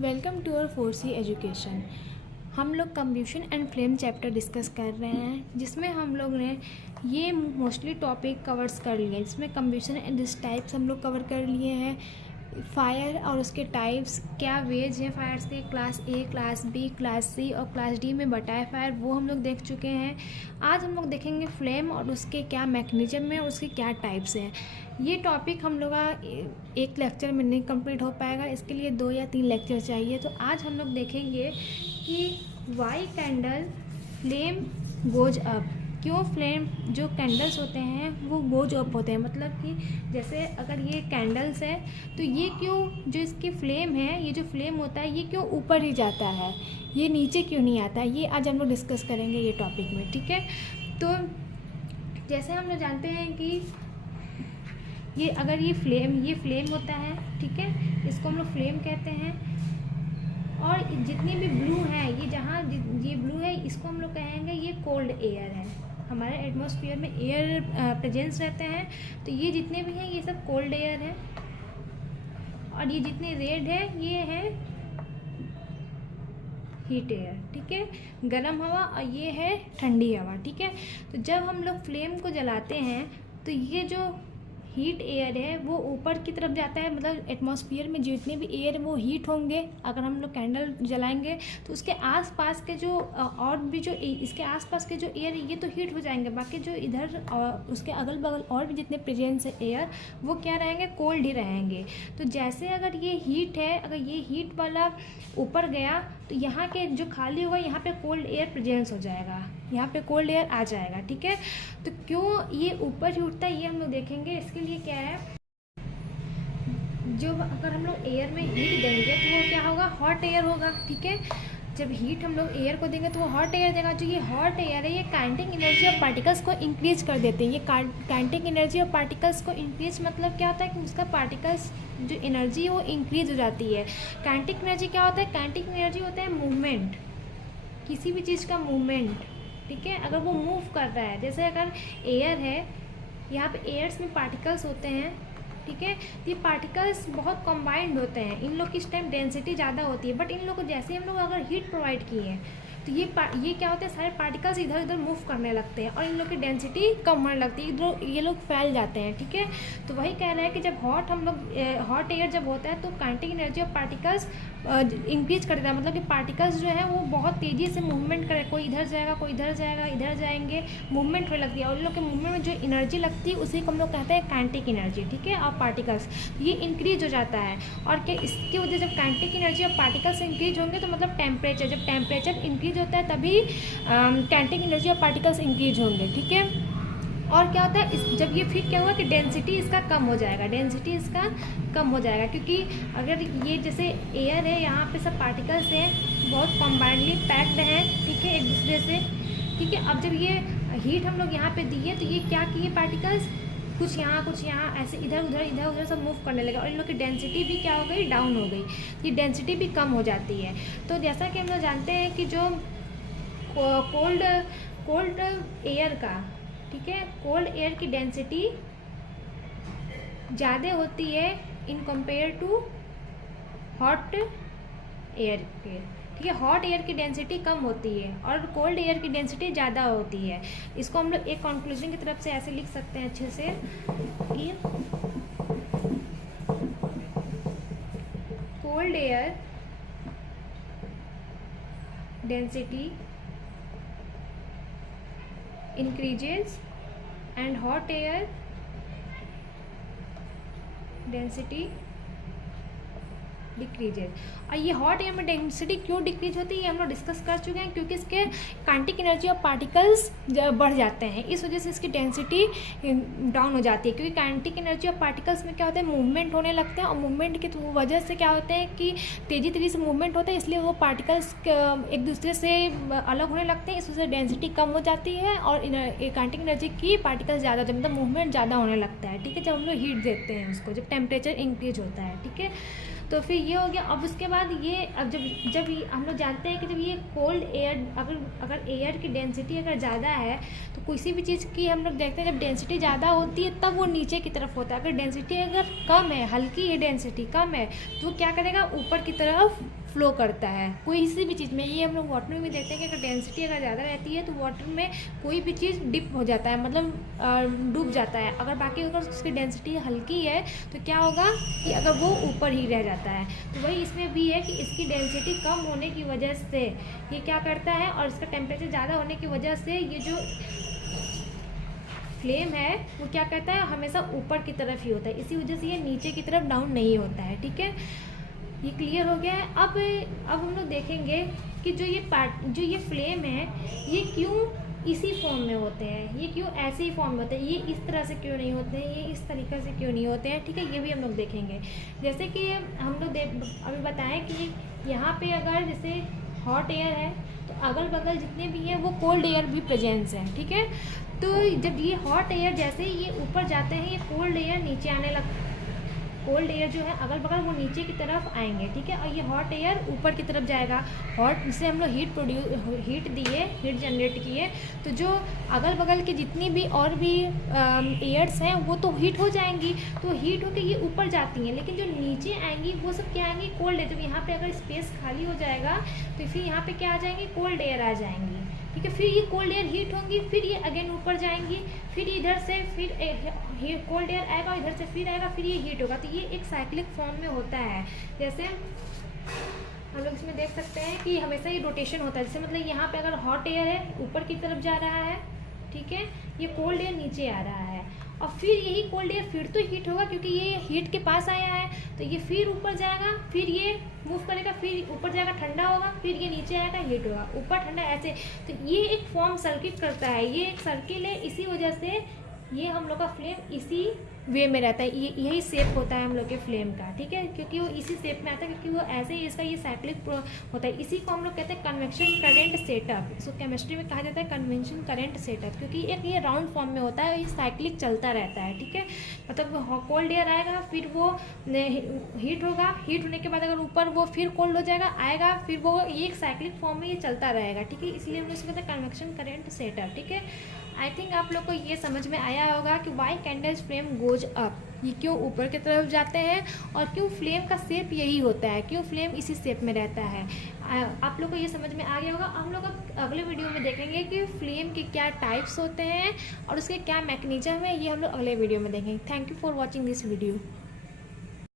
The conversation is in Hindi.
Welcome to our 4C education. हम लोग combustion and flame chapter discuss कर रहे हैं, जिसमें हम लोग ने ये मोस्टली टॉपिक कवर्स कर लिए, जिसमें कंबशन एंड दिस टाइप्स हम लोग कवर कर लिए हैं। फायर और उसके टाइप्स क्या वेज हैं फायर्स के, class A, class B, class C और क्लास डी में बटा है फायर, वो हम लोग देख चुके हैं। आज हम लोग देखेंगे फ्लेम और उसके क्या मैकेनिज्म है और उसके क्या टाइप्स हैं। ये टॉपिक हम लोग का एक लेक्चर में नहीं कंप्लीट हो पाएगा, इसके लिए 2 या 3 लेक्चर चाहिए। तो आज हम लोग देखेंगे कि why candle flame goes up, क्यों फ्लेम जो कैंडल्स होते हैं वो गोज अप होते हैं। मतलब कि जैसे अगर ये कैंडल्स है तो ये क्यों जो इसकी फ्लेम है, ये जो फ्लेम होता है ये क्यों ऊपर ही जाता है, ये नीचे क्यों नहीं आता है, ये आज हम लोग डिस्कस करेंगे ये टॉपिक में। ठीक है, तो जैसे हम लोग जानते हैं कि ये अगर ये फ्लेम होता है, ठीक है, इसको हम लोग फ्लेम कहते हैं। और जितनी भी ब्लू है, ये जहाँ ये ब्लू है इसको हम लोग कहेंगे ये कोल्ड एयर है। हमारे एटमॉस्फेयर में एयर प्रेजेंस रहते हैं, तो ये जितने भी हैं ये सब कोल्ड एयर है। और ये जितने रेड है ये है हीट एयर, ठीक है, गर्म हवा, और ये है ठंडी हवा। ठीक है, तो जब हम लोग फ्लेम को जलाते हैं तो ये जो हीट एयर है वो ऊपर की तरफ जाता है। मतलब एटमॉस्फेयर में जितने भी एयर है वो हीट होंगे। अगर हम लोग कैंडल जलाएंगे तो उसके आसपास के जो और भी जो इसके आसपास के जो एयर है ये तो हीट हो जाएंगे, बाकी जो इधर उसके अगल बगल और भी जितने प्रेजेंस है एयर वो क्या रहेंगे, कोल्ड ही रहेंगे। तो जैसे अगर ये हीट है, अगर ये हीट वाला ऊपर गया तो यहाँ के जो खाली होगा यहाँ पे कोल्ड एयर प्रेजेंस हो जाएगा, यहाँ पे कोल्ड एयर आ जाएगा। ठीक है, तो क्यों ये ऊपर ही उठता है ये हम लोग देखेंगे। इसके लिए क्या है, जो अगर हम लोग एयर में हीट देंगे तो वो क्या होगा, हॉट एयर होगा। ठीक है, जब हीट हम लोग एयर को देंगे तो वो हॉट एयर देगा। जो ये हॉट एयर है ये काइनेटिक एनर्जी ऑफ पार्टिकल्स को इंक्रीज कर देते हैं। ये काइनेटिक एनर्जी ऑफ पार्टिकल्स को इंक्रीज मतलब क्या होता है कि उसका पार्टिकल्स जो एनर्जी है वो इंक्रीज हो जाती है। काइनेटिक एनर्जी क्या होता है, काइनेटिक एनर्जी होता है मूवमेंट, किसी भी चीज़ का मूवमेंट। ठीक है, अगर वो मूव कर रहा है, जैसे अगर एयर है, यहाँ पे एयर्स में पार्टिकल्स होते हैं, ठीक है, तो ये पार्टिकल्स बहुत कॉम्बाइंड होते हैं, इन लोग की इस टाइम डेंसिटी ज़्यादा होती है। बट इन लोग को जैसे हम लोग अगर हीट प्रोवाइड किए हैं तो ये क्या होता है, सारे पार्टिकल्स इधर उधर मूव करने लगते हैं और इन लोग की डेंसिटी कम होने लगती है, इधर ये लोग फैल जाते हैं। ठीक है, तो वही कह रहा है कि जब हॉट एयर जब होता है तो kinetic energy of particles increase कर देता है। मतलब कि पार्टिकल्स जो है वो बहुत तेज़ी से मूवमेंट करे, कोई इधर जाएगा, कोई इधर जाएगा, इधर जाएंगे, मूवमेंट होने लगती है। और इन लोग के मूवमेंट में जो एनर्जी लगती है उसी को हम लोग कहते हैं काइनेटिक एनर्जी। ठीक है, और पार्टिकल्स ये इंक्रीज हो जाता है। और क्या इसकी वजह जब kinetic energy of particles increase होंगे तो मतलब टेम्परेचर, जब टेम्परेचर इंक्रीज होता है तभी kinetic energy of particles increase होंगे। ठीक है, और क्या होता है जब ये फिर क्या हुआ कि डेंसिटी इसका कम हो जाएगा, डेंसिटी इसका कम हो जाएगा, क्योंकि अगर ये जैसे एयर है, यहाँ पे सब पार्टिकल्स हैं बहुत कॉम्बाइंडली पैक्ड हैं, ठीक है, एक दूसरे से। ठीक है, अब जब ये हीट हम लोग यहाँ पे दिए तो ये क्या किए, पार्टिकल्स कुछ यहाँ ऐसे इधर उधर सब मूव करने लगे और इन लोग की डेंसिटी भी क्या हो गई, डाउन हो गई, ये डेंसिटी भी कम हो जाती है। तो जैसा कि हम लोग जानते हैं कि जो कोल्ड एयर का, ठीक है, कोल्ड एयर की डेंसिटी ज़्यादा होती है in compare to hot air के। ठीक है, हॉट एयर की डेंसिटी कम होती है और कोल्ड एयर की डेंसिटी ज़्यादा होती है। इसको हम लोग एक कंक्लूजन की तरफ से ऐसे लिख सकते हैं अच्छे से कि cold air density increases and hot air density decreases. और ये हॉट एयर में डेंसिटी क्यों डिक्रीज होती है ये हम लोग डिस्कस कर चुके हैं, क्योंकि इसके काइनेटिक एनर्जी ऑफ पार्टिकल्स बढ़ जाते हैं, इस वजह से इसकी डेंसिटी डाउन हो जाती है। क्योंकि काइनेटिक एनर्जी ऑफ पार्टिकल्स में क्या होता है, मूवमेंट होने लगते हैं और मूवमेंट की वजह से क्या होता है कि तेज़ी से मूवमेंट होता है, इसलिए वो पार्टिकल्स एक दूसरे से अलग होने लगते हैं, इस वजह से डेंसिटी कम हो जाती है और काइनेटिक एनर्जी की पार्टिकल्स ज़्यादा, मतलब मूवमेंट ज़्यादा होने लगता है। ठीक है, जब हम लोग हीट देते हैं उसको, जब टेम्परेचर इंक्रीज होता है। ठीक है, तो फिर ये हो गया। अब उसके बाद ये अब जब हम लोग जानते हैं कि जब ये कोल्ड एयर, अगर एयर की डेंसिटी अगर ज़्यादा है तो किसी भी चीज़ की हम लोग देखते हैं जब डेंसिटी ज़्यादा होती है तब वो नीचे की तरफ होता है। अगर डेंसिटी अगर कम है, हल्की है, डेंसिटी कम है, तो वो क्या करेगा, ऊपर की तरफ फ्लो करता है कोई किसी भी चीज़ में। ये हम लोग वाटर में भी देखते हैं कि अगर डेंसिटी अगर ज़्यादा रहती है तो वाटर में कोई भी चीज़ डिप हो जाता है, मतलब डूब जाता है। अगर बाकी अगर उसकी डेंसिटी हल्की है तो क्या होगा कि अगर वो ऊपर ही रह जाता है। तो वही इसमें भी है कि इसकी डेंसिटी कम होने की वजह से ये क्या करता है, और इसका टेम्परेचर ज़्यादा होने की वजह से ये जो फ्लेम है वो क्या करता है, हमेशा ऊपर की तरफ ही होता है। इसी वजह से ये नीचे की तरफ डाउन नहीं होता है। ठीक है, ये क्लियर हो गया है। अब हम लोग देखेंगे कि जो ये फ्लेम है ये क्यों इसी फॉर्म में होते हैं, ये क्यों ऐसे ही फॉर्म में होते हैं, ये इस तरह से क्यों नहीं होते हैं, ये इस तरीक़े से क्यों नहीं होते हैं। ठीक है, ये भी हम लोग देखेंगे। जैसे कि हम लोग अभी बताएं कि यहाँ पे अगर जैसे हॉट एयर है तो अगल बगल जितने भी हैं वो कोल्ड एयर भी प्रेजेंस है। ठीक है, तो जब ये हॉट एयर जैसे ही ये ऊपर जाते हैं ये कोल्ड एयर नीचे आने लगता है। कोल्ड एयर जो है अगल बगल वो नीचे की तरफ आएंगे। ठीक है, और ये हॉट एयर ऊपर की तरफ जाएगा। हॉट से हम लोग हीट दिए, हीट जनरेट किए, तो जो अगल बगल के जितनी भी और भी एयर्स हैं वो तो हीट हो जाएंगी, तो हीट होकर ये ऊपर जाती हैं। लेकिन जो नीचे आएंगी वो सब क्या आएंगी, कोल्ड एयर। जब यहाँ पे अगर स्पेस खाली हो जाएगा तो फिर यहाँ पे क्या आ जाएंगी, कोल्ड एयर आ जाएंगी। ठीक है, फिर ये कोल्ड एयर हीट होंगी, फिर ये अगेन ऊपर जाएंगी, फिर इधर से फिर कोल्ड एयर आएगा, इधर से फिर आएगा, फिर ये हीट होगा। तो ये एक साइक्लिक फॉर्म में होता है। जैसे हम लोग इसमें देख सकते हैं कि हमेशा ये रोटेशन होता है। जैसे मतलब यहाँ पे अगर हॉट एयर है ऊपर की तरफ जा रहा है, ठीक है, ये कोल्ड एयर नीचे आ रहा है, और फिर यही कोल्ड एयर फिर तो हीट होगा क्योंकि ये हीट के पास आया है, तो ये फिर ऊपर जाएगा, फिर ये मूव करेगा, फिर ऊपर जाएगा, ठंडा होगा, फिर ये नीचे आएगा, हीट होगा, ऊपर ठंडा, ऐसे। तो ये एक फॉर्म सर्किट करता है, ये एक सर्किल है। इसी वजह से ये हम लोग का फ्लेम इसी वे में रहता है, यही शेप होता है हम लोग के फ्लेम का। ठीक है, क्योंकि वो इसी शेप में आता है, क्योंकि वो ऐसे ही इसका ये साइक्लिक होता है। इसी को हम लोग कहते हैं कन्वेक्शन करंट सेटअप। इसको केमिस्ट्री में कहा जाता है कन्वेंशन करंट सेटअप, क्योंकि एक ये राउंड फॉर्म में होता है, ये साइक्लिक चलता रहता है। ठीक है, मतलब कोल्ड एयर आएगा, फिर वो हीट होगा, हीट होने के बाद अगर ऊपर वो फिर कोल्ड हो जाएगा, आएगा, फिर वो ये एक साइक्लिक फॉर्म में ये चलता रहेगा। ठीक है, इसलिए हम लोग इसको कहते हैं कन्वेक्शन करंट सेटअप। ठीक है, आई थिंक आप लोग को ये समझ में आया होगा कि why candles flame goes up, ये क्यों ऊपर की तरफ जाते हैं और क्यों फ्लेम का शेप यही होता है, क्यों फ्लेम इसी शेप में रहता है। आप लोग को ये समझ में आ गया होगा। हम लोग अब अगले वीडियो में देखेंगे कि फ्लेम के क्या टाइप्स होते हैं और उसके क्या मैकेनिज्म है, ये हम लोग अगले वीडियो में देखेंगे। Thank you for watching this video.